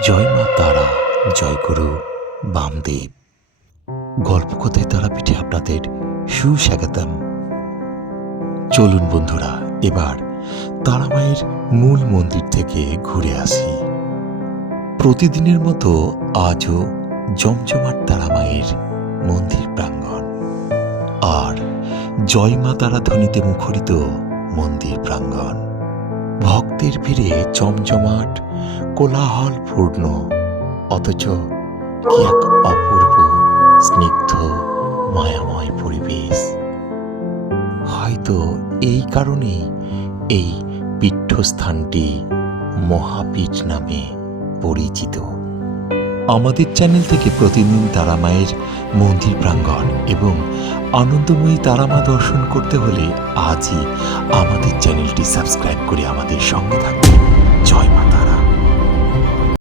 জয় মা তারা, জয় গুরু বামদেব। গল্পকথায় তারাপীঠে আপনাদের সুস্বাগতম। চলুন বন্ধুরা, এবার তারামায়ের মূল মন্দির থেকে ঘুরে আসি। প্রতিদিনের মতো আজও জমজমাট তারামায়ের মন্দির প্রাঙ্গণ আর জয় মা তারা ধ্বনিতে মুখরিত মন্দির প্রাঙ্গণ। ভক্তের ভিড়ে জমজমাট, কোলাহলপূর্ণ, অথচ কি এক অপূর্ব স্নিগ্ধ মায়াময় পরিবেশ। হয়তো এই কারণেই এই পীঠস্থানটি মহাপীঠ নামে পরিচিত। আমাদের চ্যানেল থেকে প্রতিদিন তারামায়ের মন্দির প্রাঙ্গণ এবং আনন্দময়ী তারামা দর্শন করতে হলে আজই আমাদের চ্যানেলটি সাবস্ক্রাইব করে আমাদের সঙ্গে থাকবেন।